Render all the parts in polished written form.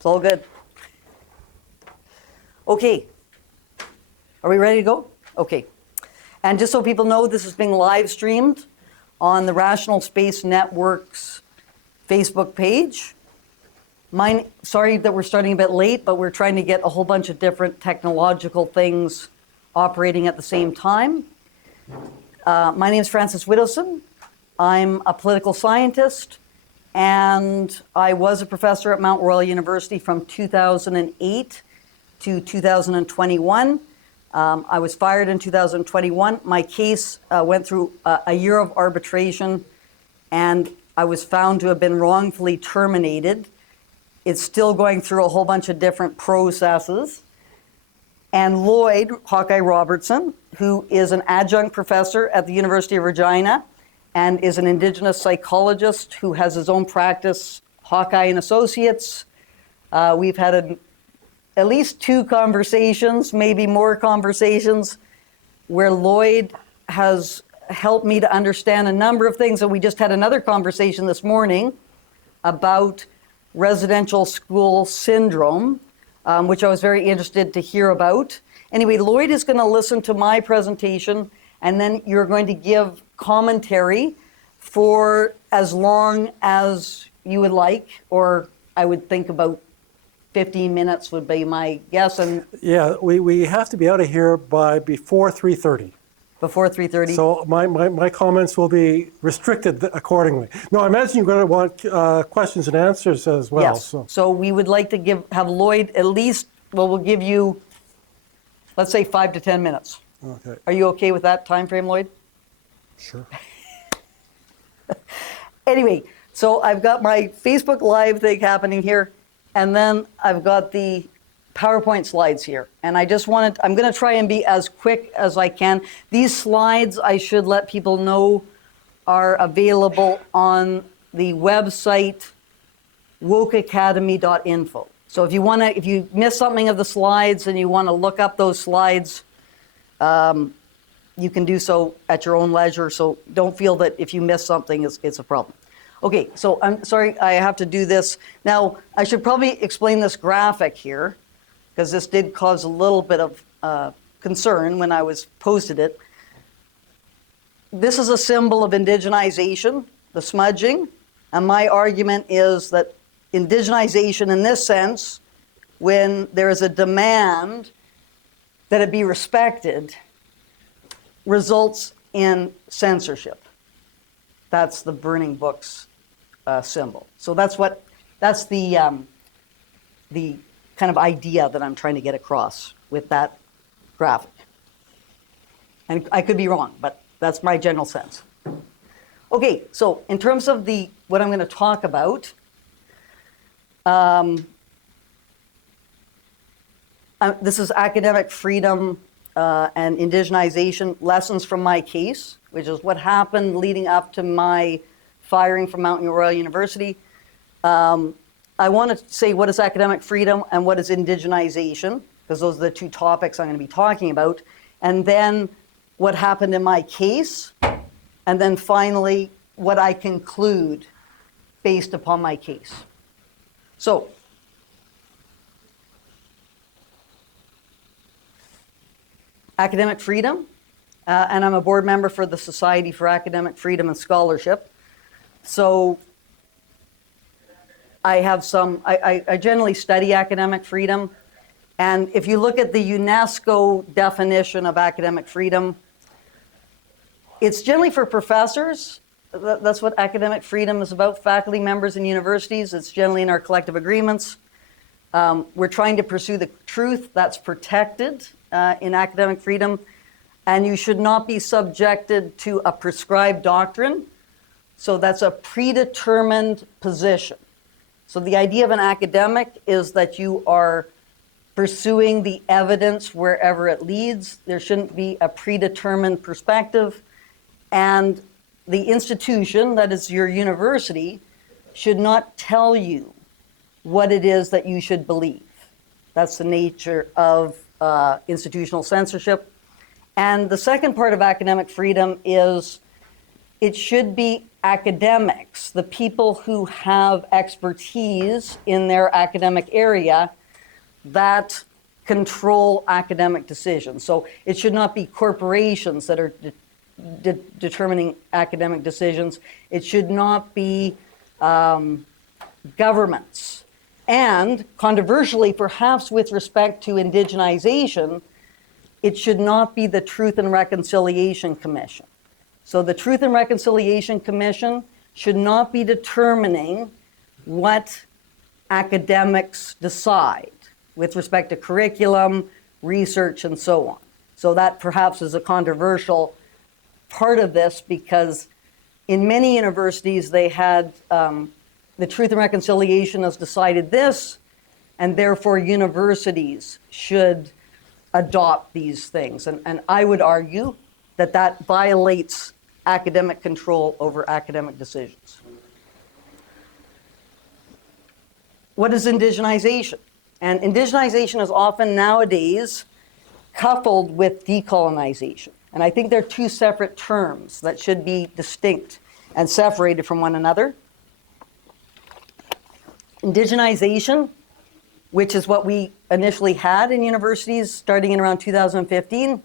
It's all good. Okay. Are we ready to go? Okay. And just so people know, this is being live streamed on the Rational Space Network's Facebook page. Sorry that we're starting a bit late, but we're trying to get a whole bunch of different technological things operating at the same time. My name is Frances Widdowson. I'm a political scientist, and I was a professor at Mount Royal University from 2008 to 2021. I was fired in 2021. My case went through a year of arbitration, and I was found to have been wrongfully terminated. It's still going through a whole bunch of different processes. And Lloyd, Hawkeye Robertson, who is an adjunct professor at the University of Regina and is an Indigenous psychologist who has his own practice, Hawkeye and Associates. We've had at least 2 conversations, maybe more conversations, where Lloyd has helped me to understand a number of things. And we just had another conversation this morning about residential school syndrome, which I was very interested to hear about. Anyway, Lloyd is going to listen to my presentation, and then you're going to give commentary for as long as you would like, or I would think about 15 minutes would be my guess. And yeah, we have to be out of here before 3:30. Before 3:30? So my comments will be restricted accordingly. No, I imagine you're going to want questions and answers as well. Yes. So we would like to have Lloyd at least, well, we'll give you, let's say 5 to 10 minutes. Okay. Are you okay with that time frame, Lloyd? Sure. Anyway, so I've got my Facebook Live thing happening here, and then I've got the PowerPoint slides here. And I'm going to try and be as quick as I can. These slides, I should let people know, are available on the website wokeacademy.info. So if you miss something of the slides and you want to look up those slides, you can do so at your own leisure. So don't feel that if you miss something, it's a problem. Okay, so I'm sorry I have to do this. Now, I should probably explain this graphic here, because this did cause a little bit of concern when I posted it. This is a symbol of indigenization, the smudging, and my argument is that indigenization in this sense, when there is a demand that it be respected, results in censorship. That's the burning books symbol. So that's the kind of idea that I'm trying to get across with that graphic. And I could be wrong, but that's my general sense. Okay, so in terms of what I'm going to talk about, this is academic freedom and indigenization, lessons from my case, which is what happened leading up to my firing from Mount Royal University. I want to say what is academic freedom and what is indigenization, because those are the 2 topics I'm going to be talking about. And then what happened in my case, and then finally what I conclude based upon my case. So, academic freedom, and I'm a board member for the Society for Academic Freedom and Scholarship. So I have I generally study academic freedom. And if you look at the UNESCO definition of academic freedom, it's generally for professors. That's what academic freedom is about, faculty members in universities. It's generally in our collective agreements. We're trying to pursue the truth that's protected in academic freedom. And you should not be subjected to a prescribed doctrine. So that's a predetermined position. So the idea of an academic is that you are pursuing the evidence wherever it leads. There shouldn't be a predetermined perspective. And the institution, that is your university, should not tell you what it is that you should believe. That's the nature of institutional censorship. And the second part of academic freedom is it should be academics, the people who have expertise in their academic area, that control academic decisions. So it should not be corporations that are determining academic decisions. It should not be governments. And controversially, perhaps with respect to indigenization, it should not be the Truth and Reconciliation Commission. So the Truth and Reconciliation Commission should not be determining what academics decide with respect to curriculum, research, and so on. So that perhaps is a controversial part of this, because in many universities they had the Truth and Reconciliation has decided this, and therefore universities should adopt these things. And I would argue that that violates academic control over academic decisions. What is indigenization? And indigenization is often nowadays coupled with decolonization. And I think they're two separate terms that should be distinct and separated from one another. Indigenization, which is what we initially had in universities starting in around 2015,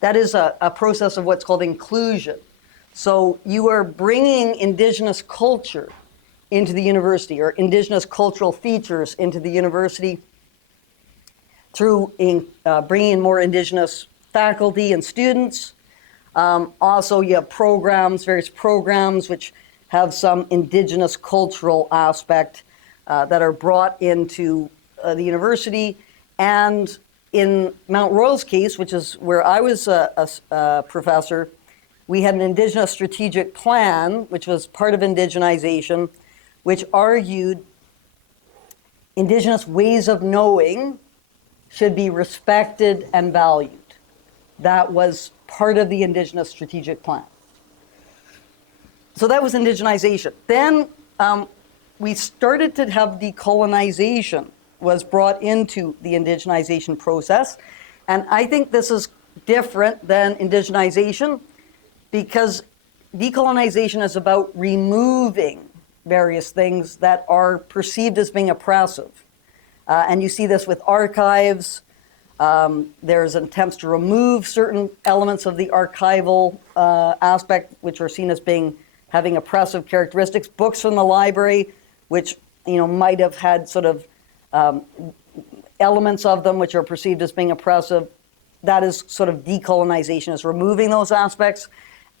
that is a process of what's called inclusion. So you are bringing Indigenous culture into the university, or Indigenous cultural features into the university through bringing in more Indigenous faculty and students. Also, you have programs, various programs which have some Indigenous cultural aspect that are brought into the university. And in Mount Royal's case, which is where I was a professor, we had an Indigenous strategic plan, which was part of indigenization, which argued Indigenous ways of knowing should be respected and valued. That was part of the Indigenous strategic plan. So that was indigenization. Then we started to have decolonization was brought into the indigenization process. And I think this is different than indigenization, because decolonization is about removing various things that are perceived as being oppressive. And you see this with archives. There's attempts to remove certain elements of the archival aspect, which are seen as having oppressive characteristics. Books from the library, which might have had sort of elements of them which are perceived as being oppressive. That is sort of decolonization, is removing those aspects.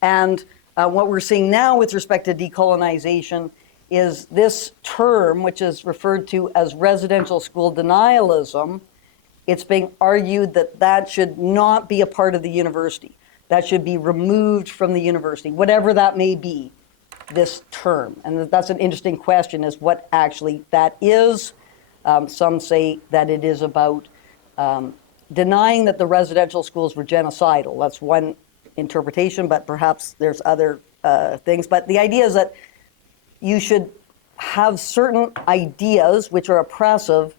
And what we're seeing now with respect to decolonization is this term, which is referred to as residential school denialism. It's being argued that that should not be a part of the university. That should be removed from the university, whatever that may be, this term. And that's an interesting question, is what actually that is. Some say that it is about denying that the residential schools were genocidal. That's one interpretation, but perhaps there's other things. But the idea is that you should have certain ideas which are oppressive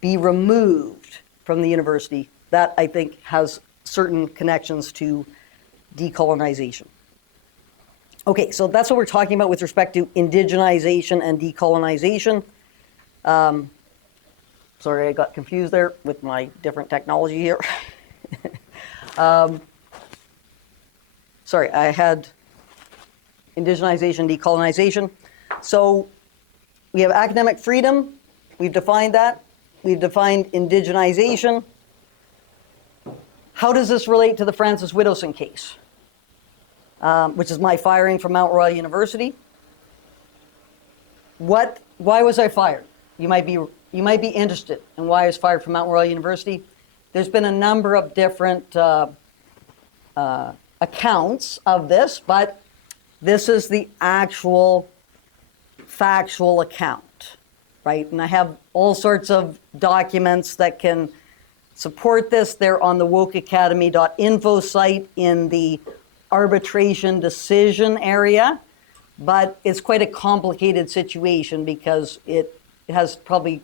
be removed from the university. That, I think, has certain connections to decolonization. Okay, so that's what we're talking about with respect to indigenization and decolonization. Sorry, I got confused there with my different technology here. Sorry, I had indigenization, decolonization. So we have academic freedom. We've defined that. We've defined indigenization. How does this relate to the Francis Widdowson case, which is my firing from Mount Royal University? Why was I fired? You might be interested in why I was fired from Mount Royal University. There's been a number of different accounts of this, but this is the actual factual account, right? And I have all sorts of documents that can support this. They're on the wokeacademy.info site in the arbitration decision area, but it's quite a complicated situation because it has probably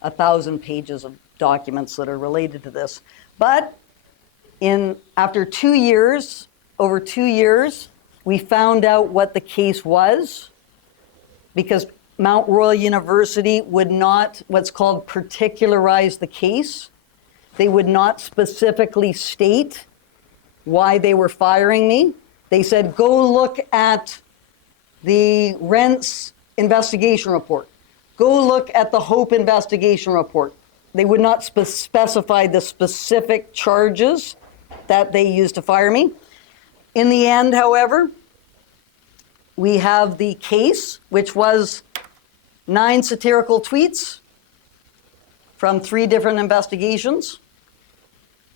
1,000 pages of documents that are related to this. But after 2 years, over 2 years, We found out what the case was because Mount Royal University would not, what's called particularize the case. They would not specifically state why they were firing me. They said, go look at the rents investigation report. Go look at the Hope investigation report. They would not specify the specific charges that they used to fire me. In the end, however, we have the case, which was 9 satirical tweets from 3 different investigations,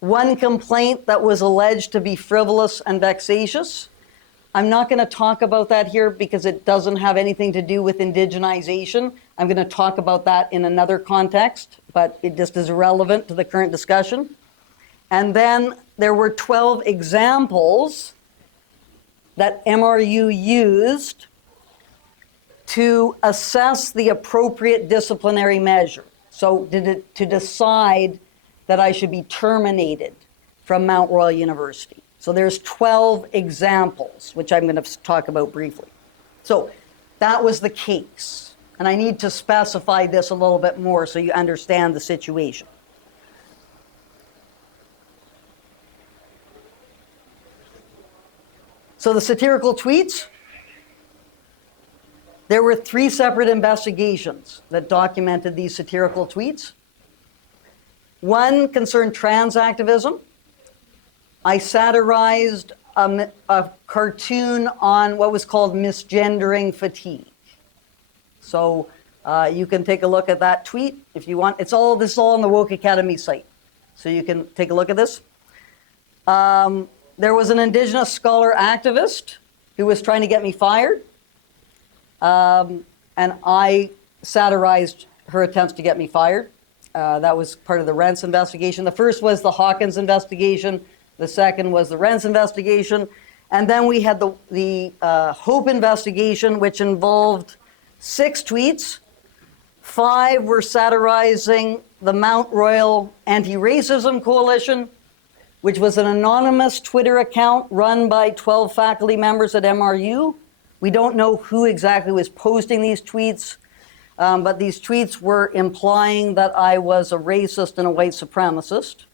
1 complaint that was alleged to be frivolous and vexatious. I'm not going to talk about that here because it doesn't have anything to do with indigenization. I'm going to talk about that in another context, but it just is relevant to the current discussion. And then there were 12 examples that MRU used to assess the appropriate disciplinary measure. So to decide that I should be terminated from Mount Royal University. So there's 12 examples, which I'm going to talk about briefly. So that was the case. And I need to specify this a little bit more so you understand the situation. So the satirical tweets, there were 3 separate investigations that documented these satirical tweets. 1 concerned trans activism. I satirized a cartoon on what was called misgendering fatigue. So you can take a look at that tweet if you want. This is all on the Woke Academy site. So you can take a look at this. There was an Indigenous scholar activist who was trying to get me fired. And I satirized her attempts to get me fired. That was part of the Rents investigation. The first was the Hawkins investigation. The second was the Rents investigation. And then we had the Hope investigation, which involved 6 tweets. 5 were satirizing the Mount Royal Anti-Racism Coalition, which was an anonymous Twitter account run by 12 faculty members at MRU. We don't know who exactly was posting these tweets, but these tweets were implying that I was a racist and a white supremacist.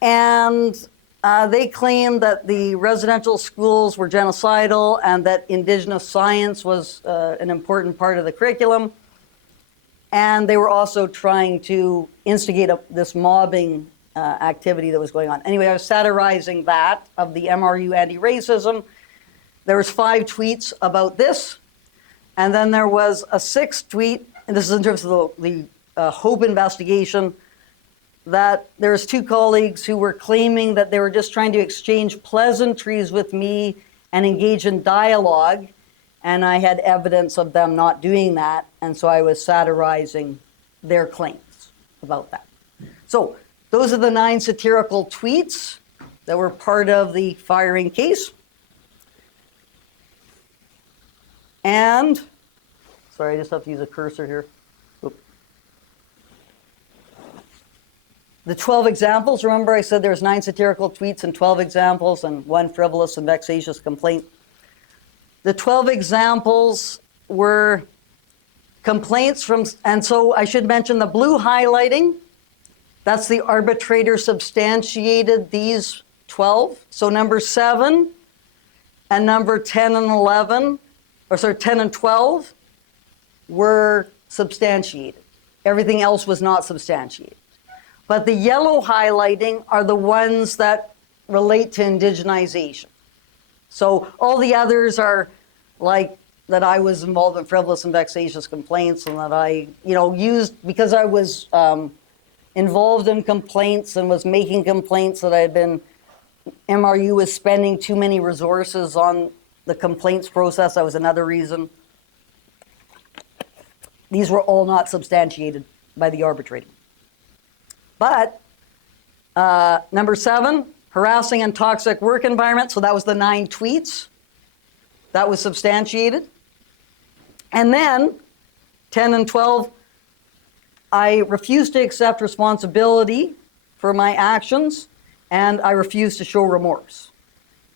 And they claimed that the residential schools were genocidal and that Indigenous science was an important part of the curriculum. And they were also trying to instigate this mobbing activity that was going on. Anyway, I was satirizing that of the MRU anti-racism. There was 5 tweets about this. And then there was a 6th tweet, and this is in terms of the Hope investigation, that there's 2 colleagues who were claiming that they were just trying to exchange pleasantries with me and engage in dialogue. And I had evidence of them not doing that. And so I was satirizing their claims about that. So those are the 9 satirical tweets that were part of the firing case. And, sorry, I just have to use a cursor here. Oop. The 12 examples, remember I said there's 9 satirical tweets and 12 examples and 1 frivolous and vexatious complaint. The 12 examples were complaints from, and so I should mention the blue highlighting, that's the arbitrator substantiated these 12. So number 7 and number 10 and 11, or sorry, 10 and 12 were substantiated. Everything else was not substantiated. But the yellow highlighting are the ones that relate to indigenization. So all the others are like that I was involved in frivolous and vexatious complaints and that I, used, because I was involved in complaints and was making complaints that MRU was spending too many resources on the complaints process. That was another reason. These were all not substantiated by the arbitrator. But number 7, harassing and toxic work environment. So that was the 9 tweets. That was substantiated. And then 10 and 12, I refused to accept responsibility for my actions and I refused to show remorse.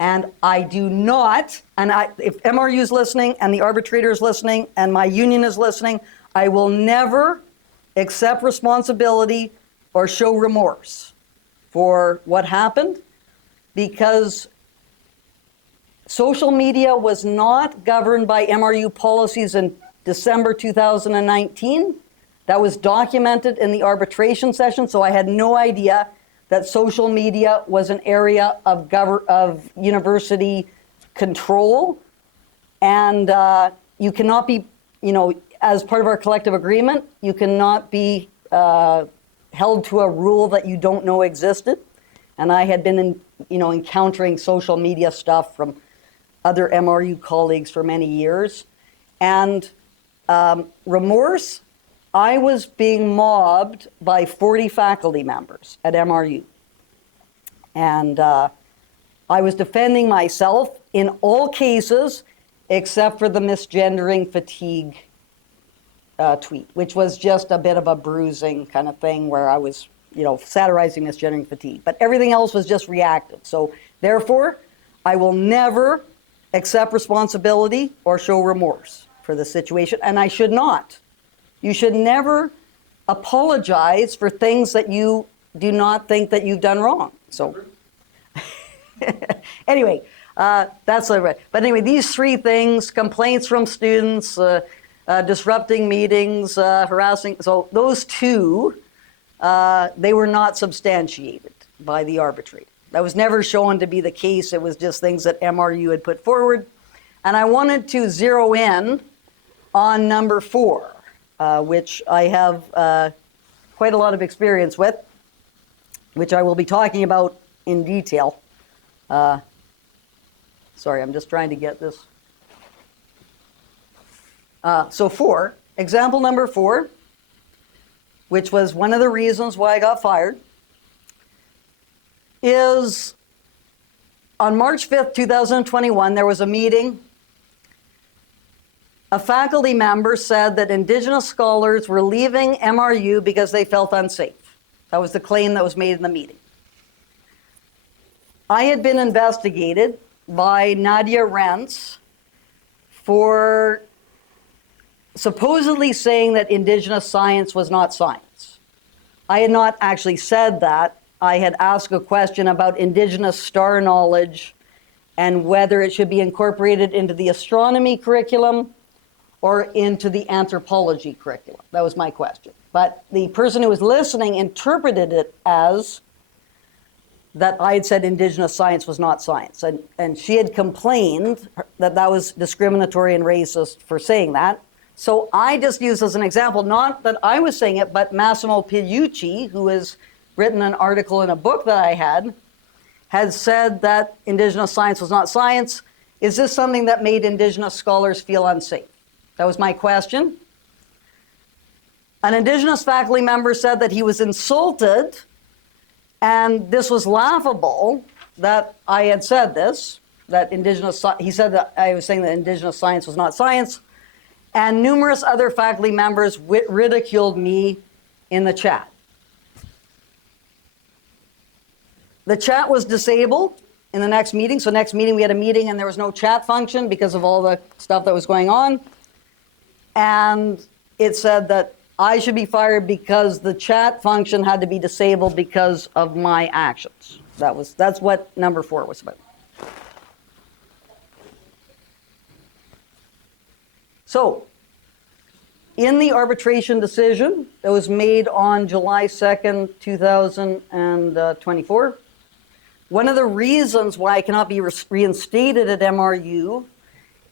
And I do not, and if MRU is listening and the arbitrator is listening and my union is listening, I will never accept responsibility or show remorse for what happened, because social media was not governed by MRU policies in December 2019. That was documented in the arbitration session, so I had no idea that social media was an area of university control. And you cannot be, as part of our collective agreement, you cannot be held to a rule that you don't know existed. And I had been, encountering social media stuff from other MRU colleagues for many years. And remorse, I was being mobbed by 40 faculty members at MRU. And I was defending myself in all cases except for the misgendering fatigue tweet, which was just a bit of a bruising kind of thing where I was, satirizing misgendering fatigue. But everything else was just reactive. So therefore, I will never accept responsibility or show remorse for the situation, and I should not. You should never apologize for things that you do not think that you've done wrong. So anyway, that's right. But anyway, these three things: complaints from students, disrupting meetings, harassing. So those two, they were not substantiated by the arbitrator. That was never shown to be the case. It was just things that MRU had put forward. And I wanted to zero in on number 4. Which I have quite a lot of experience with, which I will be talking about in detail. Sorry, I'm just trying to get this. So 4, example number 4, which was one of the reasons why I got fired, is on March 5th, 2021, there was a meeting. A faculty member said that Indigenous scholars were leaving MRU because they felt unsafe. That was the claim that was made in the meeting. I had been investigated by Nadia Rentz for supposedly saying that Indigenous science was not science. I had not actually said that. I had asked a question about Indigenous star knowledge and whether it should be incorporated into the astronomy curriculum or into the anthropology curriculum. That was my question. But the person who was listening interpreted it as that I had said Indigenous science was not science. And she had complained that that was discriminatory and racist for saying that. So I just used as an example, not that I was saying it, but Massimo Pigliucci, who has written an article in a book that I had said that Indigenous science was not science. Is this something that made Indigenous scholars feel unsafe? That was my question. An Indigenous faculty member said that he was insulted, and this was laughable that I had said this, that he said that I was saying that Indigenous science was not science, and numerous other faculty members ridiculed me in the chat. The chat was disabled in the next meeting. So next meeting, we had a meeting and there was no chat function because of all the stuff that was going on. And it said that I should be fired because the chat function had to be disabled because of my actions. That's what number 4 was about. So, in the arbitration decision that was made on July 2nd, 2024, one of the reasons why I cannot be reinstated at MRU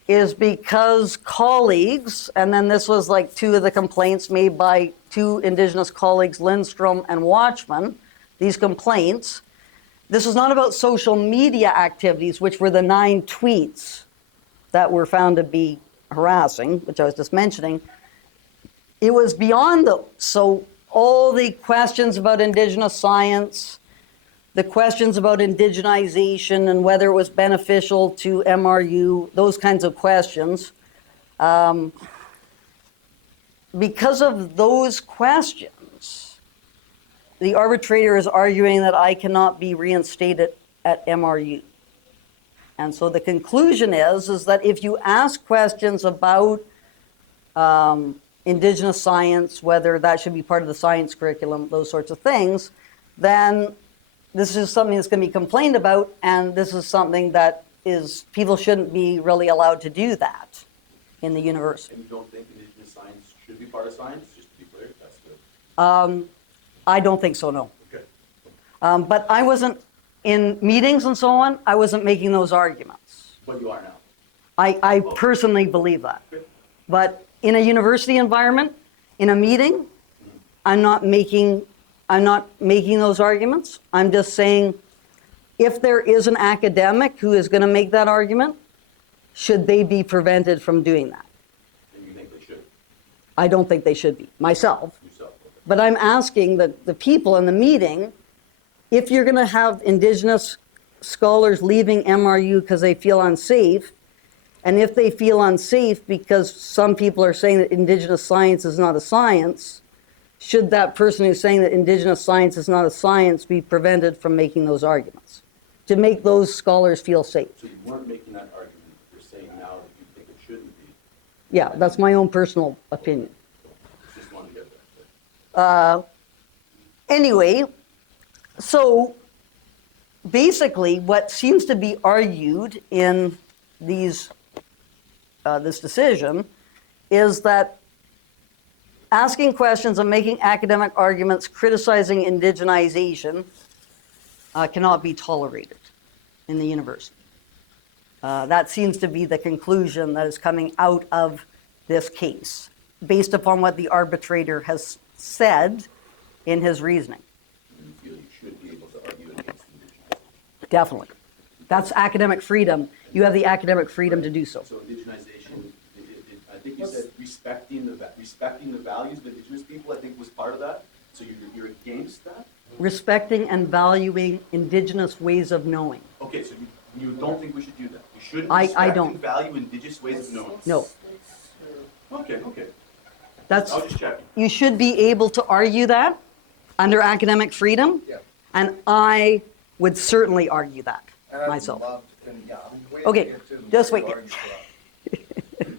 is because colleagues, and then this was like 2 of the complaints made by 2 Indigenous colleagues, Lindstrom and Watchman, these complaints. This was not about social media activities, which were the 9 tweets that were found to be harassing, which I was just mentioning. It was beyond those. So all the questions about Indigenous science, the questions about indigenization and whether it was beneficial to MRU, those kinds of questions. Because of those questions, the arbitrator is arguing that I cannot be reinstated at MRU. And so the conclusion is that if you ask questions about Indigenous science, whether that should be part of the science curriculum, those sorts of things, then this is something that's going to be complained about, and this is something that people shouldn't be really allowed to do that in the university. And you don't think Indigenous science should be part of science? Just to be clear, that's good. I don't think so, no. Okay. But I wasn't, in meetings and so on, I wasn't making those arguments. What you are now. I personally believe that. Okay. But in a university environment, in a meeting, I'm not making those arguments. I'm just saying, if there is an academic who is going to make that argument, should they be prevented from doing that? And you think they should? I don't think they should be, myself. Yourself, okay. But I'm asking the people in the meeting, if you're going to have Indigenous scholars leaving MRU because they feel unsafe, and if they feel unsafe because some people are saying that Indigenous science is not a science, should that person who's saying that Indigenous science is not a science be prevented from making those arguments to make those scholars feel safe? So you weren't making that argument. You're saying now that you think it shouldn't be. Yeah, that's my own personal opinion. Just wanted to get that. Anyway, so basically what seems to be argued in this decision is that asking questions and making academic arguments criticizing indigenization cannot be tolerated in the university. That seems to be the conclusion that is coming out of this case, based upon what the arbitrator has said in his reasoning. You feel you should be able to argue against indigenization. Definitely. That's academic freedom. You have the academic freedom to do so. So indigenization, I think you said respecting the values of Indigenous people, I think was part of that. So you're against that? Respecting and valuing Indigenous ways of knowing. Okay, so you don't think we should do that? We should I respect don't. and value Indigenous ways of knowing? No. Okay. That's, I'll just check. you should be able to argue that under academic freedom. Yeah. And I would certainly argue that And I'd myself. love to- yeah, I'm waiting Okay, here too. just wait. Argue for that.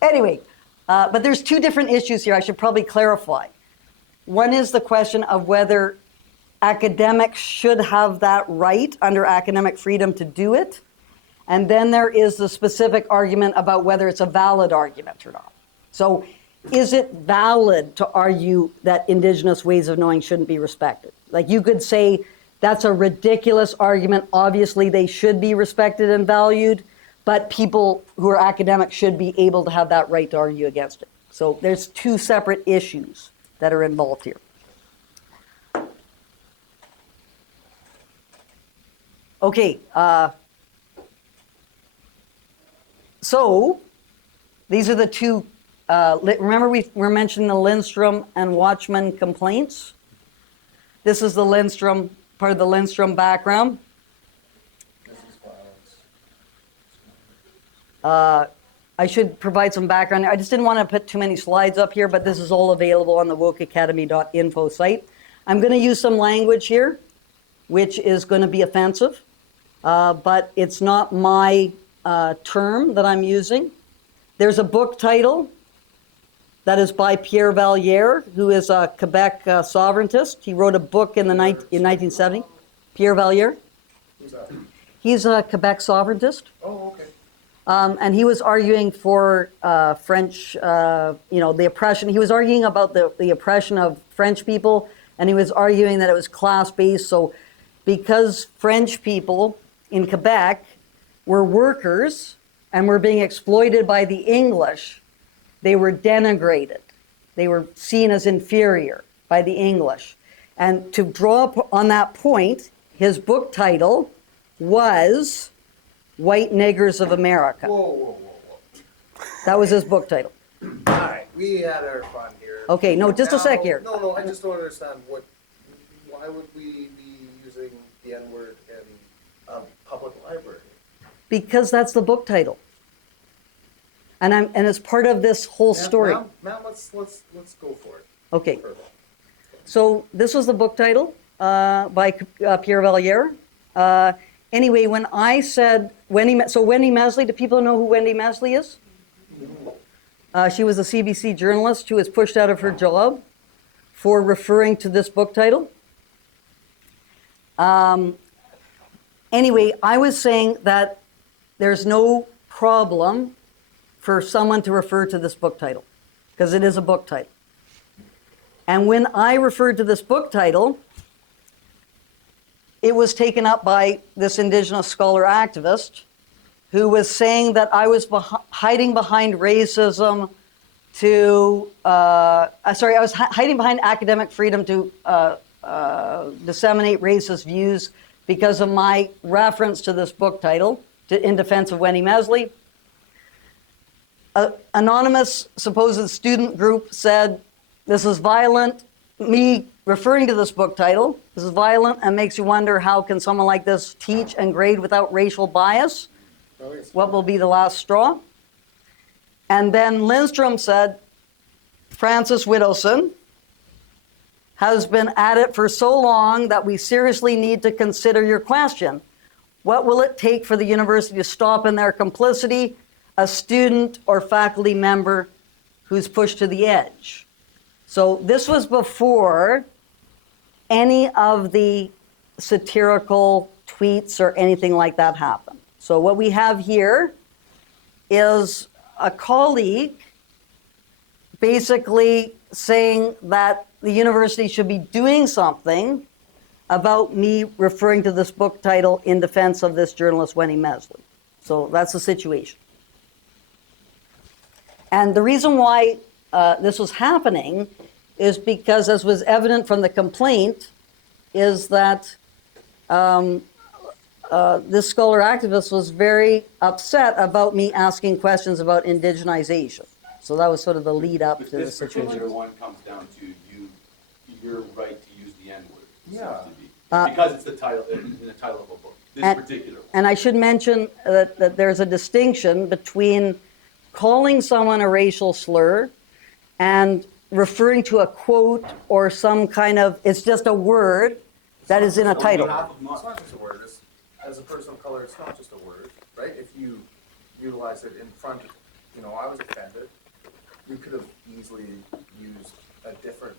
Anyway, but there's two different issues here I should probably clarify. One is the question of whether academics should have that right under academic freedom to do it. And then there is the specific argument about whether it's a valid argument or not. So is it valid to argue that Indigenous ways of knowing shouldn't be respected? Like you could say, that's a ridiculous argument. Obviously, they should be respected and valued, but people who are academics should be able to have that right to argue against it. So there's two separate issues that are involved here. Okay, so these are the two, remember we were mentioning the Lindstrom and Watchman complaints? This is the Lindstrom, part of the Lindstrom background. This is violence. I should provide some background. I just didn't want to put too many slides up here, but this is all available on the wokeacademy.info site. I'm going to use some language here, which is going to be offensive, but it's not my term that I'm using. There's a book title that is by Pierre Valliere, who is a Quebec sovereigntist. He wrote a book in 1970. Pierre Valliere. Who's that? He's a Quebec sovereigntist. Oh, okay. And he was arguing for French, the oppression. He was arguing about the oppression of French people, and he was arguing that it was class-based. So because French people in Quebec were workers and were being exploited by the English, they were denigrated. They were seen as inferior by the English. And to draw up on that point, his book title was White Niggers of America. Whoa. That was his book title. All right, we had our fun here. Okay, no, just a sec here. No, I just don't understand why would we be using the N-word in a public library? Because that's the book title. And it's part of this whole story. Now let's go for it. Okay, Perfect. so this was the book title by Pierre Valliere. Anyway, when I said so Wendy Mesley, do people know who Wendy Mesley is? She was a CBC journalist who was pushed out of her job for referring to this book title. Anyway, I was saying that there's no problem for someone to refer to this book title, because it is a book title. And when I referred to this book title, it was taken up by this Indigenous scholar activist who was saying that I was hiding behind racism to, I was hiding behind academic freedom to disseminate racist views because of my reference to this book title, In Defense of Wendy Mesley. An anonymous supposed student group said, this is violent. Me referring to this book title, this is violent and makes you wonder how can someone like this teach and grade without racial bias? What will be the last straw? And then Lindstrom said, Francis Widdowson has been at it for so long that we seriously need to consider your question. What will it take for the university to stop in their complicity a student or faculty member who's pushed to the edge? So this was before any of the satirical tweets or anything like that happened. So what we have here is a colleague basically saying that the university should be doing something about me referring to this book title in defense of this journalist, Wendy Mesley. So that's the situation. And the reason why this was happening is because, as was evident from the complaint, is that this scholar activist was very upset about me asking questions about indigenization. So that was sort of the lead up to the This situation. particular one comes down to your right to use the N-word. Yeah. Because it's the title, in the title of a book, this particular one. And I should mention that there's a distinction between calling someone a racial slur and referring to a quote or some kind of, it's just a word that is in a title. It's not just a word. As a person of color, it's not just a word, right? If you utilize it in front of, I was offended, you could have easily used a different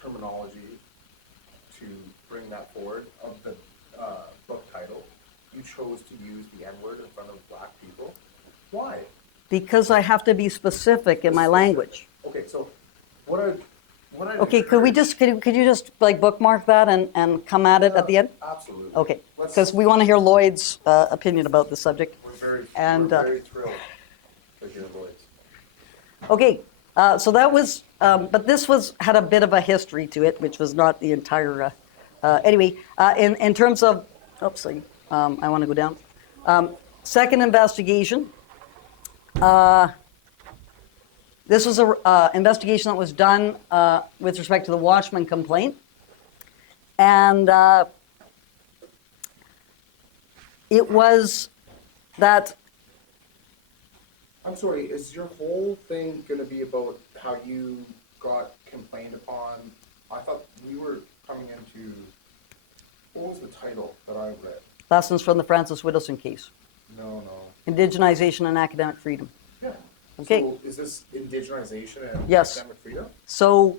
terminology to bring that forward of the book title. You chose to use the N-word in front of black people. Why? Because I have to be specific in my language. Okay, so what I Okay, could you just like bookmark that and come at it at the end? Absolutely. Okay, because we want to hear Lloyd's opinion about this subject. We're very thrilled to hear Lloyd's. Okay, so that was, but this had a bit of a history to it, which was not the entire, anyway, in terms of, I want to go down. Second investigation. This was an investigation that was done with respect to the Watchman complaint. And it was that... I'm sorry, is your whole thing going to be about how you got complained upon? I thought we were coming into, what was the title that I read? Lessons from the Francis Widdowson case. No. Indigenization and Academic Freedom. Yeah. Okay. So is this indigenization and Yes. academic freedom? So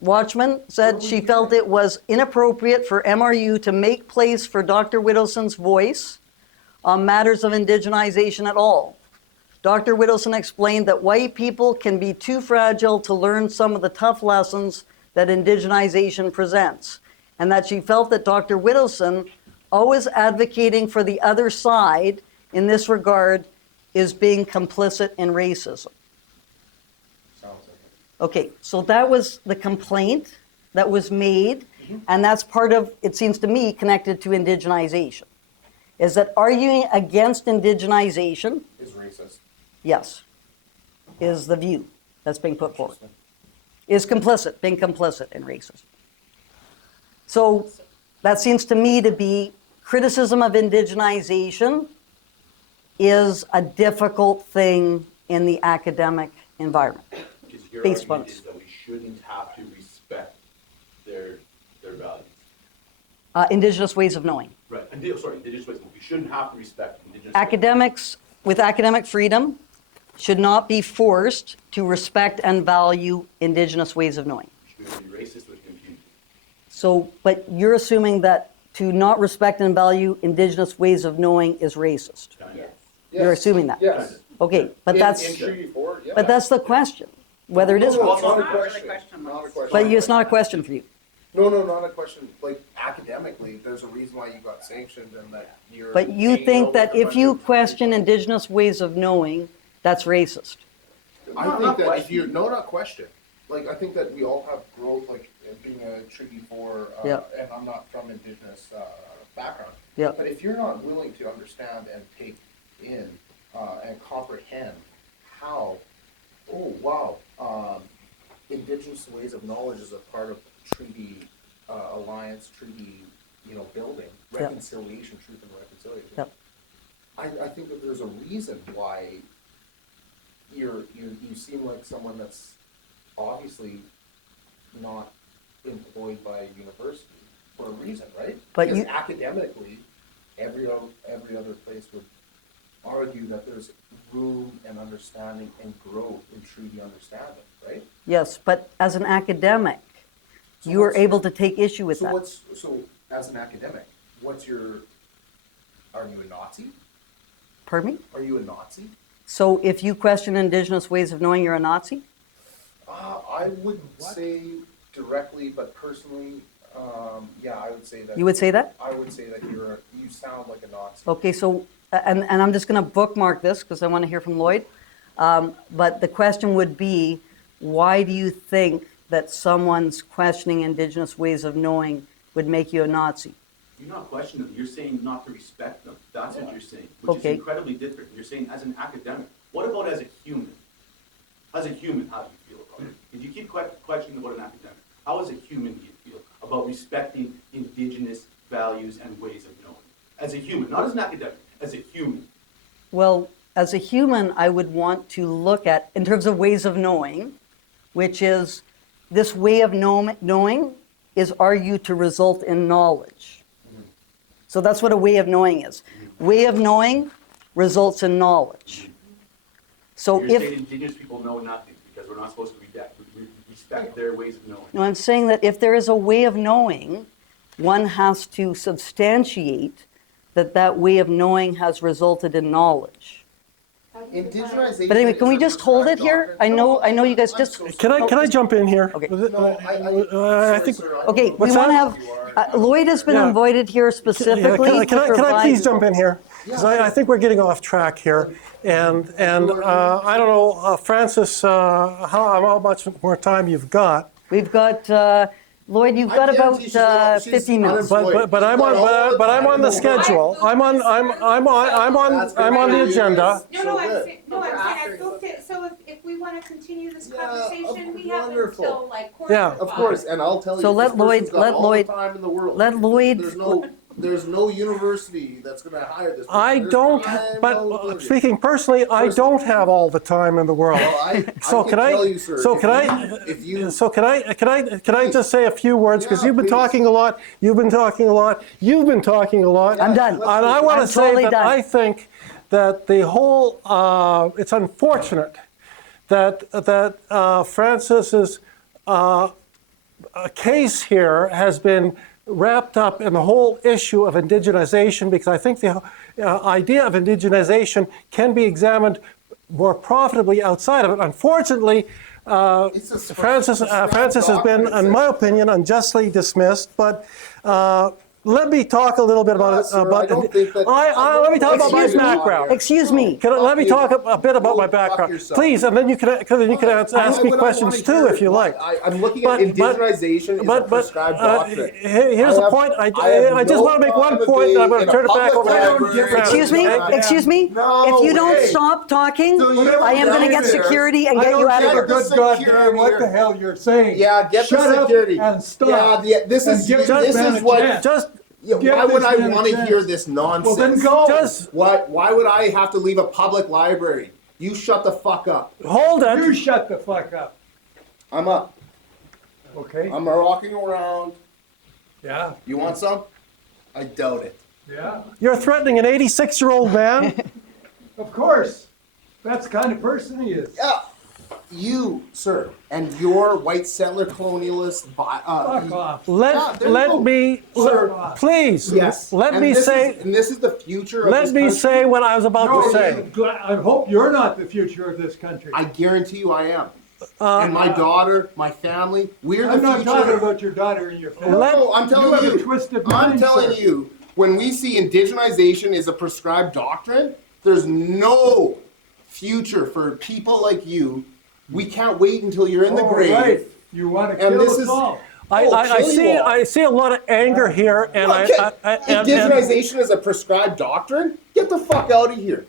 Watchman said she felt it was inappropriate for MRU to make place for Dr. Widdowson's voice on matters of indigenization at all. Dr. Widdowson explained that white people can be too fragile to learn some of the tough lessons that indigenization presents, and that she felt that Dr. Widdowson, always advocating for the other side in this regard, is being complicit in racism. Sounds like it. Okay, so that was the complaint that was made, and that's part of, it seems to me, connected to indigenization. Is that arguing against indigenization, Is racist. yes, is the view that's being put forward. Is complicit, being complicit in racism. So that seems to me to be criticism of indigenization is a difficult thing in the academic environment. Because your Based argument on- is that we shouldn't have to respect their values. Indigenous ways of knowing. Right, indigenous ways, you shouldn't have to respect indigenous. Academics with academic freedom should not be forced to respect and value Indigenous ways of knowing. Should be racist with impunity. So, but you're assuming that to not respect and value Indigenous ways of knowing is racist. Kinda. You're assuming that? Yes. Okay, but In that's, Treaty 4, yeah. but that's the question, whether it is. No, it's racist. not a question. Not a question. But it's not a question for you. No, not a question. Like, academically, there's a reason why you got sanctioned and that you're. But you hanging think out that with a if you bunch of question people. Indigenous ways of knowing, that's racist. I No, think not that if question. you, no, not question. Like, I think that we all have growth, like, being a Treaty 4, Yeah. and I'm not from Indigenous background. Yeah. But if you're not willing to understand and take in and comprehend how, oh, wow, Indigenous ways of knowledge is a part of treaty alliance, treaty, building, Yeah. reconciliation, truth and reconciliation. Yeah. I think that there's a reason why you seem like someone that's obviously not employed by a university for a reason, right? But Because you- academically, every other place would argue that there's room and understanding and growth in treaty understanding, right? Yes, but as an academic, So you are what's- able to take issue with So that. so as an academic, are you a Nazi? Pardon me? Are you a Nazi? So if you question Indigenous ways of knowing, you're a Nazi? I wouldn't say directly, but personally, yeah, I would say that. You would say that? I would say that you sound like a Nazi. Okay, so, and I'm just going to bookmark this because I want to hear from Lloyd. But the question would be, why do you think that someone's questioning Indigenous ways of knowing would make you a Nazi? You're not questioning them, you're saying not to respect them. That's what you're saying, which Okay. is incredibly different. You're saying as an academic. What about as a human? As a human, how do you feel about it? If you keep questioning about an academic, how as a human do you feel about respecting Indigenous values and ways of knowing? As a human, not as an academic, as a human. Well, as a human, I would want to look at, in terms of ways of knowing, which is this way of knowing is argued to result in knowledge. So that's what a way of knowing is. Way of knowing results in knowledge. So You're saying if, Indigenous people know nothing because we're not supposed to respect their ways of knowing. no, I'm saying that if there is a way of knowing, one has to substantiate that that way of knowing has resulted in knowledge. Indigenization. But anyway, can we is a just hold it prescribed here? doctrine. I know you guys I'm just. so sorry. Can I jump in here? Okay. No, I sorry, think- sir, I Okay, don't we What's want to that? have, Lloyd has been Yeah. invited here Yeah, specifically to can I provide. please jump in here? Because I think we're getting off track here. And I don't know, Francis, how much more time you've got. We've got, Lloyd, you've got I about guarantee she's 15 minutes. But I'm on the schedule. I'm on the agenda. No, I'm good. saying, I spoke to, so if we wanna continue this Yeah, conversation, we have wonderful. until like quarter Yeah. to Of five. course, and I'll tell you. So this let Lloyd- person's got let all Lloyd- the time in the world. let Lloyd- There's no university that's gonna hire this person. I There's don't, time but availability. speaking personally, I don't have all the time in the world. Well, I So can can I, tell you, sir, so if can you- I, if you- so can I just say a few words? Because Yeah, you've been please. talking a lot, you've been talking a lot, you've been talking a lot. I'm done. And I want to I'm say totally that done. I think that the whole, it's unfortunate that Francis's case here has been wrapped up in the whole issue of indigenization, because I think the idea of indigenization can be examined more profitably outside of it. Unfortunately, It's a Francis has been, in my opinion, unjustly dismissed, but let me talk a little bit about it. Sir, I don't think that- Let me talk about my Excuse me. background. Excuse me. Let me talk a bit about my Go fuck background, yourself. please, and then you can ask me questions too if you like. I'm looking at indigenization is a prescribed doctrine. Here's the point. I just want to make one point, and I'm going to turn it back over to Francis. Excuse me? No If you don't way. stop talking, So you I am going to get don't care. security and get you out of care. here. Good goddamn what the hell you're saying. Yeah, get Shut the up security. and stop. Yeah, this and is give this this man is a what. chance. Just, Yeah, Give why would this I man a want to chance. hear this nonsense? Well, then go. just Why would I have to leave a public library? You shut the fuck up. hold You it. shut the fuck up, I'm up. okay? I'm walking around. Yeah, You want some? I doubt it. Yeah, You're threatening an 86-year-old man? of course. That's the kind of person he is. Yeah. You, sir, and your white settler colonialist. Fuck off. Let me, Sir, please, yes. let And me this say, is, and this is the future of let this me country. say what I was about No, to say. I hope you're not the future of this country. I guarantee you I am. And my daughter, my family, we're the I'm not future. talking about your daughter and your family. No, I'm telling You you. have a twisted I'm mind, telling sir. you, when we see indigenization is a prescribed doctrine, there's no future for people like you. We can't wait until you're in the Oh, grave. right. You want to And kill this us is- all. I see a lot of anger here, and Indigenization is a prescribed doctrine? Get the fuck out of here.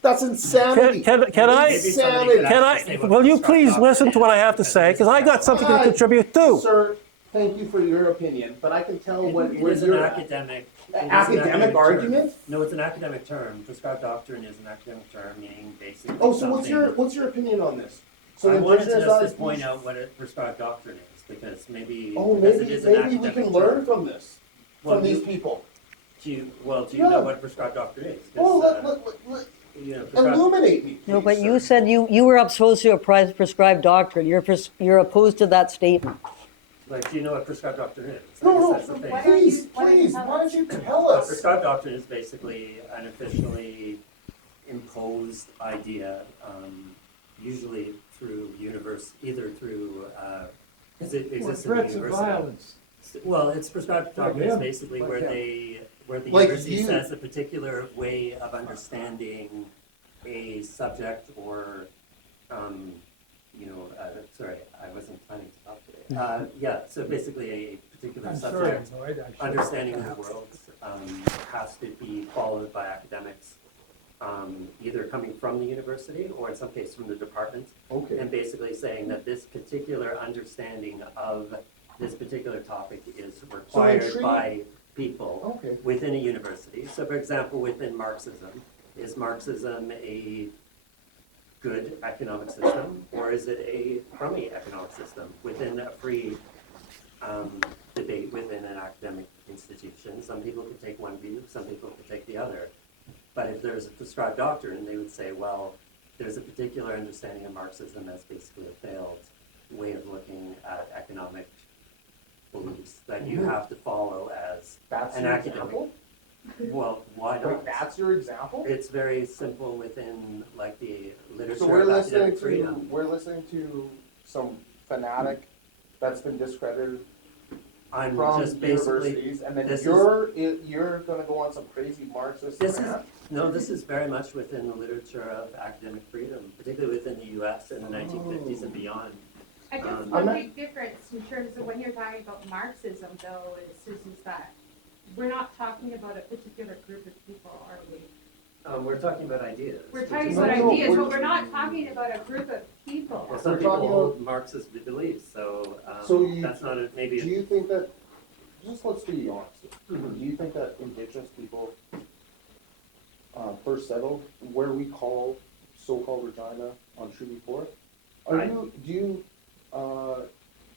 That's insanity. can I, Insanity. will you please listen to what I have to say? Because I got something to contribute too. Sir, thank you for your opinion, but I can tell what It where is an you're academic. it is an academic argument. term. No, it's an academic term. Prescribed doctrine is an academic term, meaning basically. Oh, so what's something- your opinion on this? So I wanted to indigenous just point out what a prescribed doctrine is, because maybe. Oh, because it maybe is an maybe we academic can term. learn from this, Well, from these you- people. Do you know Yeah. what prescribed doctrine is? 'Cause, Oh, let you know, prescribed- illuminate me. No, please, but you sir. said you were opposed to a prescribed doctrine. You're opposed to that statement. Like, do you know what prescribed doctrine is? I No, guess no, that's the thing. Why don't you- please, why don't you please, tell why us? don't you tell us? Prescribed doctrine is basically an officially imposed idea, usually through either through, because it Or exists in the threats of university. violence. Well, it's prescribed doctrine is him. basically Like where him. the Like university you. says a particular way of understanding a subject or, sorry, I wasn't planning to talk today. Yeah, so basically a particular I'm sorry, subject, Lloyd. I should- understanding of the world has to be followed by academics, either coming from the university or in some case from the department, Okay. and basically saying that this particular understanding of this particular topic is required treating- by people Okay. within a university. So for example, within Marxism, is Marxism a good economic system, or is it a crummy economic system within a free debate within an academic institution? Some people could take one view, some people could take the other. But if there's a prescribed doctrine, they would say, well, there's a particular understanding of Marxism as basically a failed way of looking at economic beliefs that you have to follow as That's an your academic. example? Well, why Wait, not? that's your example? It's very simple within like the So literature we're of listening academic to freedom. some fanatic that's been discredited I'm from just basically, universities, and then this is- you're gonna go on some crazy Marxist this is, rant? no, this is very much within the literature of academic freedom, particularly within the US in the 1950s and beyond. I guess I'm one not- big difference in terms of when you're talking about Marxism though is that we're not talking about a particular group of people, are we? We're talking about ideas. We're which talking is- about No, ideas, we're- but we're not talking about a group of people. Well, some We're people talking hold Marxist beliefs, so So you- that's not a, maybe. Do you think that, just let's be honest, Mhm. do you think that indigenous people first settled where we call so-called Regina on Treaty 4? Do you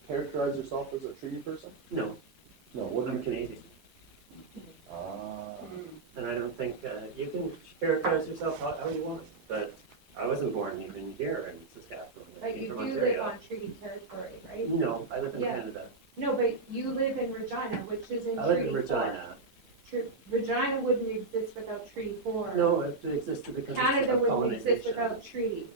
characterize yourself as a treaty person? No, No, what do you I'm think? Canadian, Ah. and I don't think, you can characterize yourself how you want, but I wasn't born even here in Saskatchewan. I But came you from do live Ontario. on treaty territory, right? No, I live in Yeah. Canada. No, but you live in Regina, which is in I live Treaty in 4. Regina. Regina wouldn't exist without Treaty 4. No, it existed because Canada of wouldn't colonization. exist without treaties.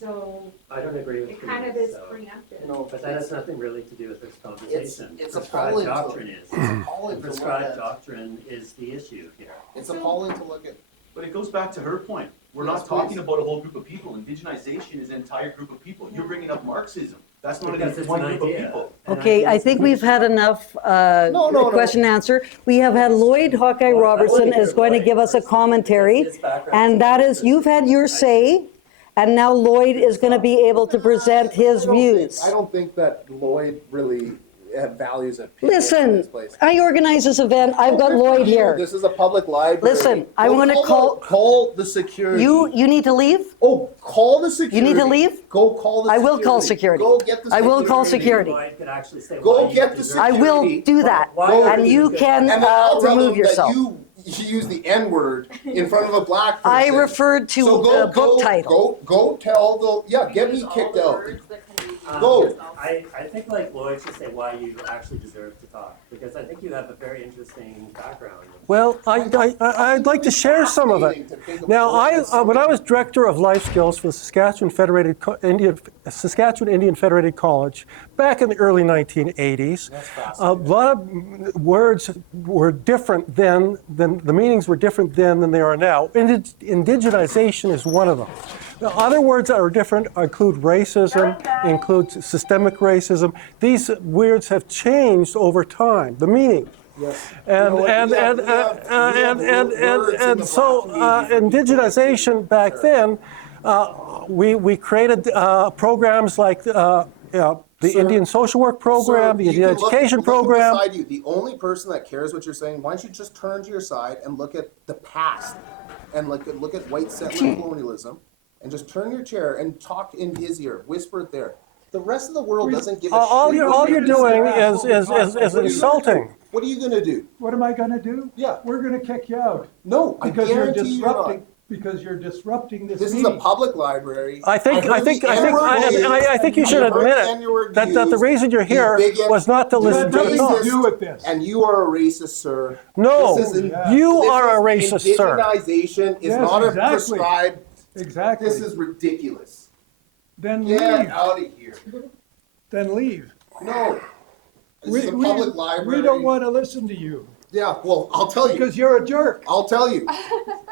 So I don't agree with it kind of treaties, is so. preemptive. No, But that has nothing really to do with this conversation. it's Prescribed appalling to- doctrine is. It's appalling to look Prescribed at. doctrine is the issue here. It's appalling to look at. But it goes back to her point. We're Yes, not talking please. about a whole group of people. Indigenization is an entire group of people. You're bringing up Marxism. That's not Because it's one an group of idea. people. An Okay, idea I is think a we've had enough No. question and answer. We have had Lloyd Hawkeye Well, I Robertson wanna hear is going to Lloyd give us a first, commentary. because his background And that is, you've had your say, and now Lloyd is going to be able to present his views. I don't think that Lloyd really values and opinions in Listen, this place. I organize this event. I've got Lloyd here. This is a public library. Listen, I'm gonna call the security. You need to leave? Oh, call the security. You need to leave? Go call the I security. will call security. Go get the I security. will call security. Lloyd could actually say Go why you get the deserve- I will do that. Why And you can And then I'll tell remove them yourself. that you use the N-word in front of a black person. I referred to So the book title. Go tell get me kicked out. Go. I think like Lloyd should say why you actually deserve to talk, because I think you have a very interesting background. Well, I'd like to share some of it. Now, when I was director of life skills for the Saskatchewan Indian Federated College back in the early 1980s, a lot of words were different then. The meanings were different then than they are now. Indigenization is one of them. Other words that are different include racism, include systemic racism. These words have changed over time, the meaning. Yes. And so indigenization back then, we created programs like the Indian Social Work Program, the Indian Education Program. Beside you. The only person that cares what you're saying, why don't you just turn to your side and look at the past and look at white settler colonialism, and just turn your chair and talk in his ear, whisper it there. The rest of the world doesn't give a shit. All you're doing is insulting. What are you gonna do? What am I gonna do? Yeah. We're gonna kick you out. No, I Because you're guarantee you're not. disrupting, because you're disrupting this This is meeting. a public library. I think you should admit it, that the reason you're here was not to listen to Nothing the to talk. do with this. And you are a racist, sir. No, This is you are a racist, sir. Indigenization is Yes, not a exactly. prescribed. Exactly. This is ridiculous. Then Get leave. out of here. Then leave. No. This is a public library. We don't want to listen to you Yeah, well, I'll tell you. because you're a jerk. I'll tell you.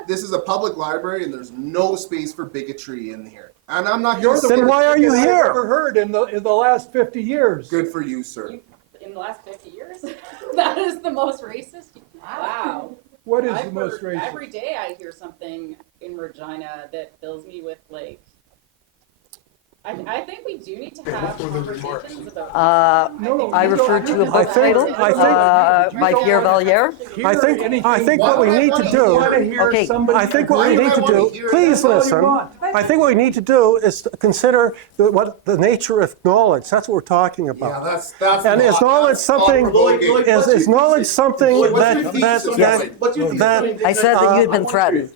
This is a public library and there's no space for bigotry in here. And I'm not You're just the Then worst why are thing you I've here? ever heard in the last 50 years. good for you, sir. In the last 50 years? That is the most racist? Wow. What is the I've most heard, racist? every day I hear something in Regina that fills me with like, I think we do need to have conversations about this. No, I you referred don't- to a book I think- title I by Pierre Valliere. I think what we need to do, Okay. I think what we need to do, please That's all you listen. want. I think what we need to do is to consider what the nature of knowledge. That's what we're talking Yeah, about. that's And is not- knowledge that's something- thought-provoking. Lloyd, Is knowledge something Lloyd, what's that your thesis on this? What's your thesis on I said that you had been I threatened.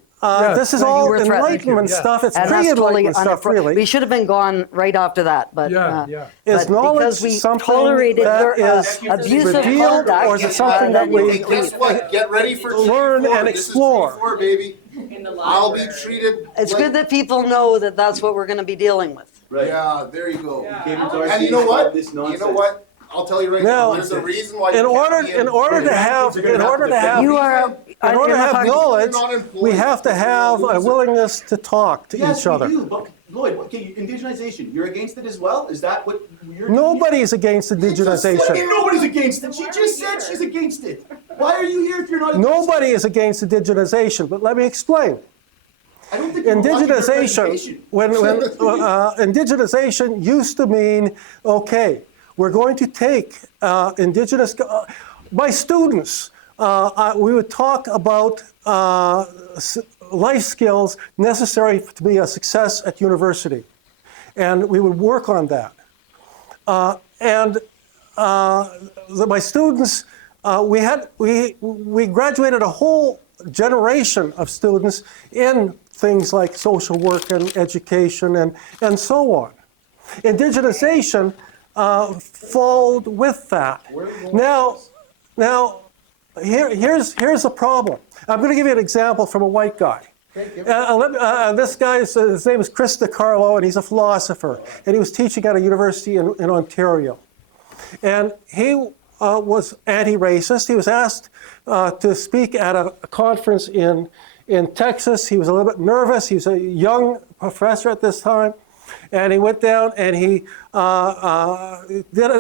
this is You all were threatened. enlightenment stuff. It's And that's totally pre-enlightenment stuff, really. We should have been gone right after that, but, Yeah, yeah. Is but knowledge because we something tolerated that their is abusive revealed, conduct, or is it something that then you we Hey, can guess leave. what? Get ready for learn T4. and This is explore? T4, baby. In the I'll be library. treated. It's like- good that people know that that's what we're gonna be dealing with. Right. Yeah, there you go. Yeah. Came into our And you city know for what? this You know nonsense. what? I'll tell you right Now, now. There's a reason why. In you can't order be to have You are. in order to have knowledge, You're not employed. we have to have a willingness to talk to Yes, each other. we do, but Lloyd, okay, indigenization, you're against it as well? Is that what you're? Nobody is against What do you indigenization. mean nobody's against it? She just said she's against it. Why are you here if you're not against Nobody is against indigenization, but let me explain. it? I don't think you're watching your Indigenization, presentation. when indigenization used to mean, okay, we're going to take indigenous, my students, we would talk about life skills necessary to be a success at university. And we would work on that. My students, we graduated a whole generation of students in things like social work and education and so on. Indigenization followed with that. Now, here's the problem. I'm going to give you an example from a white guy. This guy, his name is Chris DiCarlo, and he's a philosopher. And he was teaching at a university in Ontario. And he was anti-racist. He was asked to speak at a conference in Texas. He was a little bit nervous. He was a young professor at this time. And he went down and he did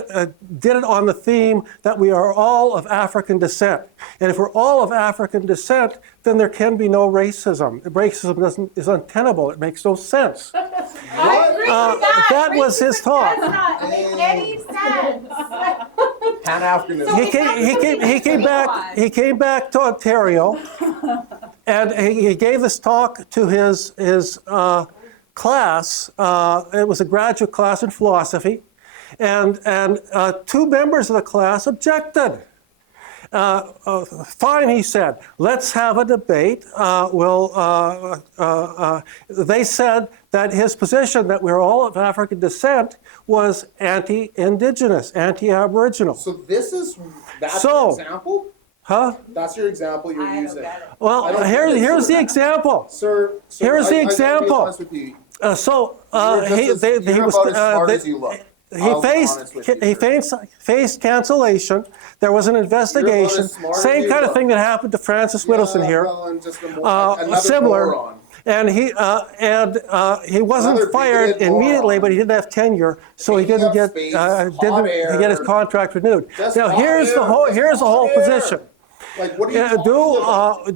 it on the theme that we are all of African descent. And if we're all of African descent, then there can be no racism. Racism is untenable. It makes no sense. I agree with that was his talk. Does not make any sense. Pan-Africanism. He came back to Ontario, and he gave this talk to his class. It was a graduate class in philosophy, and two members of the class objected. Fine, he said, let's have a debate. They said that his position that we're all of African descent was anti-Indigenous, anti-Aboriginal. So this is, that's So- your example? Huh? That's your example you're I don't using? get it. Well, I don't here's the example. Sir, Here's the I gotta be example. honest with you. You're You're about as smart as you look. I'll be honest with you, He sir. faced cancellation. There was an investigation. smart as Same you kind of look. thing that happened to Francis Widdowson Yeah, here. well, and just another Similar. moron. And he wasn't Another fired bigoted immediately, moron. but he didn't have tenure, so he Taking didn't up get space, hot get his air. contract renewed. Just Now hot here's the air. whole Just here's the hot whole air. position. Like, what are you talking about?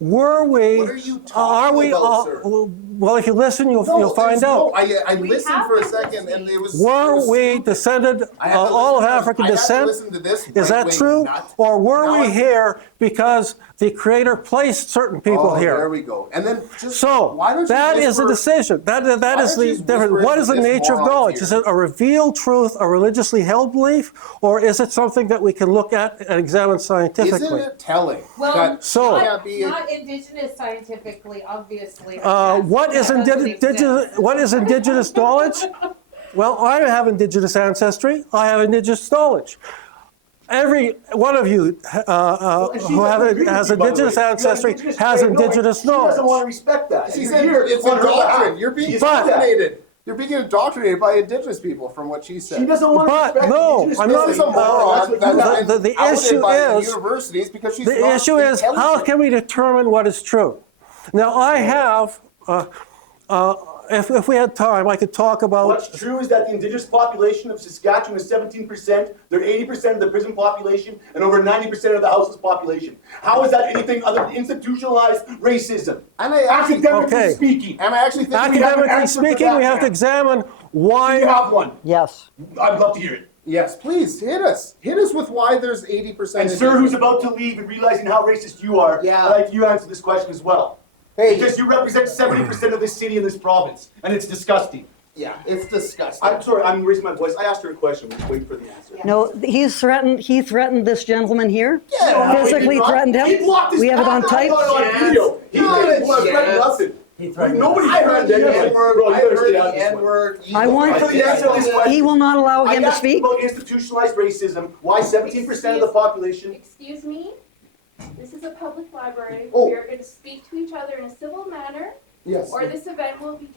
Were we? What are you talking about, sir? Well, if you listen, you'll find out. I We listened have for a been second, and it was. Were it was we stupid. descended I had to all of listen to- African I had to descent? listen to this Is that right-wing true? nut. Or were Now we I- here because the Creator placed certain people Oh, there here? we go. And then just So why don't you that is a whisper- decision. That is don't the you just difference. whisper What is the into this nature of moron's knowledge? ear? Is it a revealed truth, a religiously held belief, or is it something that we can look at and examine Isn't scientifically? it telling Well, that So- it can't be? Not indigenous scientifically, obviously. What is That doesn't indigenous? exist. What is indigenous knowledge? Well, I have indigenous ancestry. I have indigenous knowledge. Every one of you who has indigenous ancestry has indigenous She doesn't want knowledge. to respect that. She You're said here it's on her behalf. indoctrinated. You're being You said that. indoctrinated. You're being indoctrinated by indigenous people, from what she said. She doesn't want to But respect no, Indigenous I'm people. not- This is a moron That's what that's you been got. the outed issue by is- universities because she's The not issue is, how intelligent. can we determine what is true? Now, I have, if we had time, I could talk about. What's true is that the indigenous population of Saskatchewan is 17%, they're 80% of the prison population, and over 90% of the houseless population. How is that anything other than institutionalized racism? And I actually, Academically Okay. speaking. and I actually think we have an Academically answer for speaking, that we have to now. examine Do why. you have one? Yes. I'd love to hear it. Yes, please hit us. Hit us with why there's 80%. And sir, who's about to leave and realizing how racist you are, Yeah. I'd like you to answer this question as well. Hey, Because you represent 70% of this city and this province, and it's disgusting. yeah, it's disgusting. I'm sorry, I'm raising my voice. I asked her a question. Wait for the answer. No, he threatened this gentleman here. Yeah. Physically He blocked- threatened him. He blocked his We have it on path. I tape. got it on video. He Not didn't a want to threaten chance. nothing. He threatened Nobody us. I heard threatened the anyone. N-word. Bro, you I better heard stay the out of this one. N-word. I want- Wait for the answer to this question. He will not allow I him to asked you speak. about institutionalized racism. Why 17% of the population? Excuse me, this is a public library. Oh. We are going to speak to each other in a civil manner, Yes. or this event will be.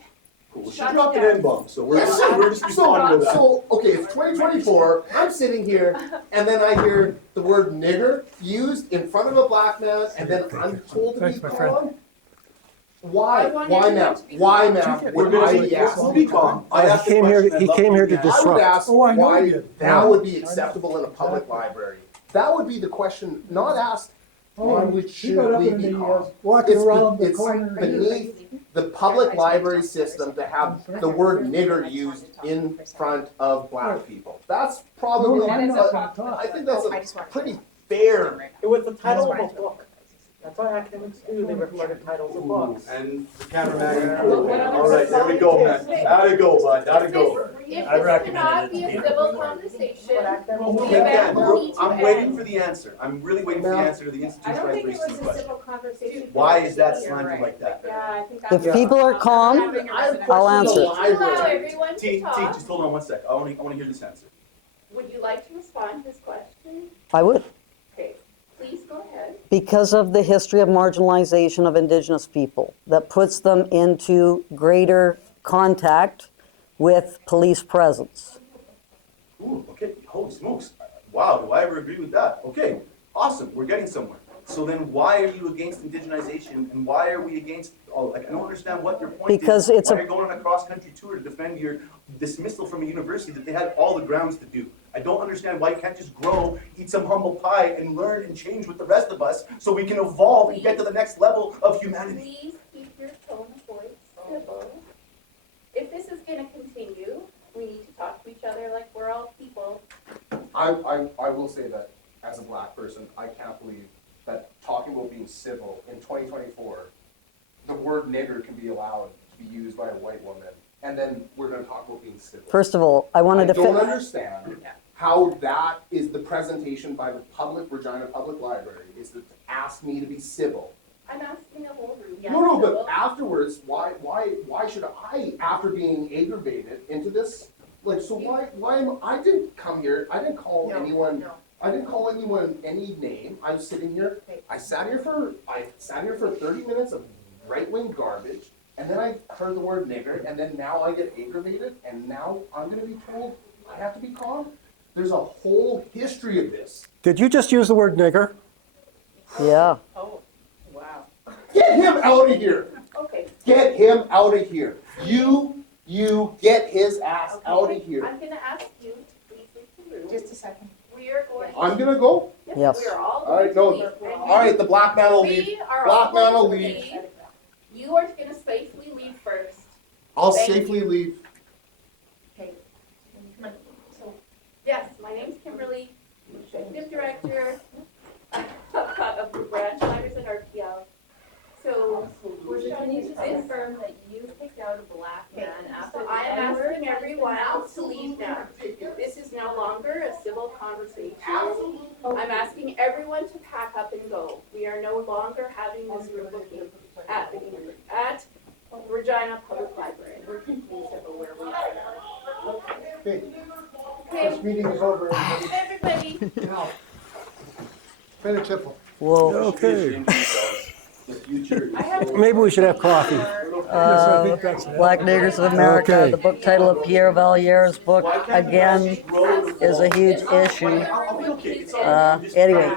Cool. She Shut dropped it an down. N-bomb, so we're Yeah, just, so- we're just responding to that. So, okay, it's 2024, I'm sitting here, and then I hear the word nigger used in front of a black man, and then I'm told to be Thanks, my friend. calm? Why? I wanted Why, everyone ma'am? to be Why, calm. ma'am? We're Would gonna I be, be asked? we'll be calm. I asked He the came here- question. I'd he love came here to hear the I answer. would disrupt. ask Oh, I know why you did. that would be I know. acceptable in a public library. That would be the question, not asked, why would She got should up we in be the, calm? walking It's around the it's corner. beneath the public library system to have the word nigger used in front of black people. That's probably, No, I'm not gonna talk. I think that's a pretty fair. It was the title of a book. That's what academics do, they refer to titles of books. And the cameraman. What other All right, there we go, man. How'd it go, bud? How'd it go? If I this recommended cannot it be to a be civil recorded. conversation, Well, the Again, event will need to I'm waiting end. for the answer. I'm really waiting for the answer to the I don't institutionalized think it was racism a question. civil conversation. Why is that You're slanted right. like that? Yeah, I think If that's. people are calm, I'll answer. We need to allow everyone T, to talk. just hold on one sec. I want to hear this answer. Would you like to respond to this question? I would. Okay, please go ahead. Because of the history of marginalization of Indigenous people that puts them into greater contact with police presence. Ooh, okay, holy smokes. Wow, do I ever agree with that? Okay, awesome, we're getting somewhere. So then why are you against indigenization and why are we against, like, I don't understand what your point Because is. it's Why a- are you going on a cross-country tour to defend your dismissal from a university that they had all the grounds to do? I don't understand why you can't just grow, eat some humble pie, and learn and change with the rest of us so we can evolve and get to the next level of humanity. Please keep your tone of voice civil. If this is gonna continue, we need to talk to each other like we're all people I will say that as a black person, I can't believe that talking about being civil in 2024, the word nigger can be allowed to be used by a white woman, and then we're gonna talk about being civil. First of all, I wanted to. I don't understand how that is the presentation by the Regina Public Library, is to ask me to be civil. I'm asking a whole room. No, but afterwards, why should I, after being aggravated into this, like, so why am, I didn't come here, I didn't call anyone, I didn't call anyone any name, I'm sitting here, I sat here for 30 minutes of right-wing garbage, and then I heard the word nigger, and then now I get aggravated, and now I'm gonna be told I have to be calm? There's a whole history of this. Did you just use the word nigger? Yeah. Oh, wow. Get him out of here! Okay. Get him out of here! You get his ass out of here! I'm gonna ask you to please leave the room. Just a second. We are going. I'm gonna go? Yes. We are all All right, going no, to leave. all right, the black man will leave. We are Black all man will going to leave. leave. You are gonna safely leave first. I'll Thank safely leave. Okay. Come on. So, yes, my name's Kimberly, Executive Director of the Branch Libraries and RPL. So, can you just confirm that you picked out a black man after the I am asking everyone else to leave now. This is no longer a civil conversation. I'm asking everyone to pack up and go. We are no longer having this group looking at Regina Public Library. We're confused about where we are. Okay, Okay, this meeting is over. everybody. Now, plain and simple. Whoa. Okay. The future. Maybe we should have coffee. Yes, I think that's it. Black Niggers of America, Okay. the book title of Pierre Valiere's book, again, is a huge issue. Anyway,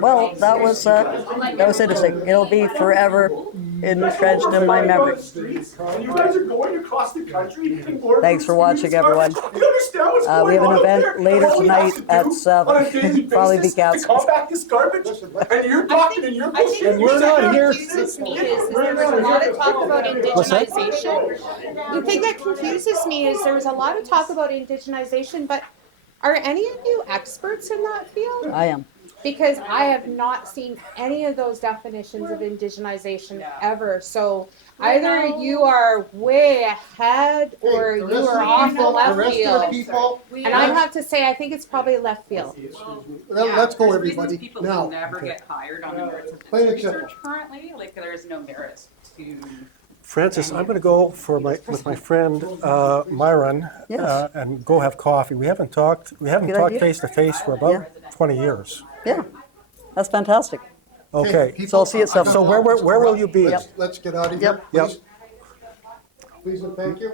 well, that was interesting. It'll be forever entrenched in my memory. And you guys are going across the country and Thanks for watching, everyone. You understand what's going on? We have an out event there? later And all we have tonight to at do 7. on a daily Probably be basis to canceled. combat this garbage, and you're talking and you're bullshit. And we're not here. Confuses me is there was a lot of talk about indigenization. The thing that confuses me is there was a lot of talk about indigenization, but are any of you experts in that field? I am. Because I have not seen any of those definitions of indigenization ever. So either you are way ahead or you are off the left field. People, And I have to say, I think it's probably left field. let's go, everybody. People Now, who never get hired on the merits of Plain this and simple. research currently, like there is no merit to. Francis, I'm going to go with my friend Myron Yes. and go have coffee. We haven't talked Good idea. face to face for about 20 years. Yeah, that's fantastic. Okay. people, So I'll see you at 7. So where will you be? Let's get out of here, Yep. please. Please and thank you.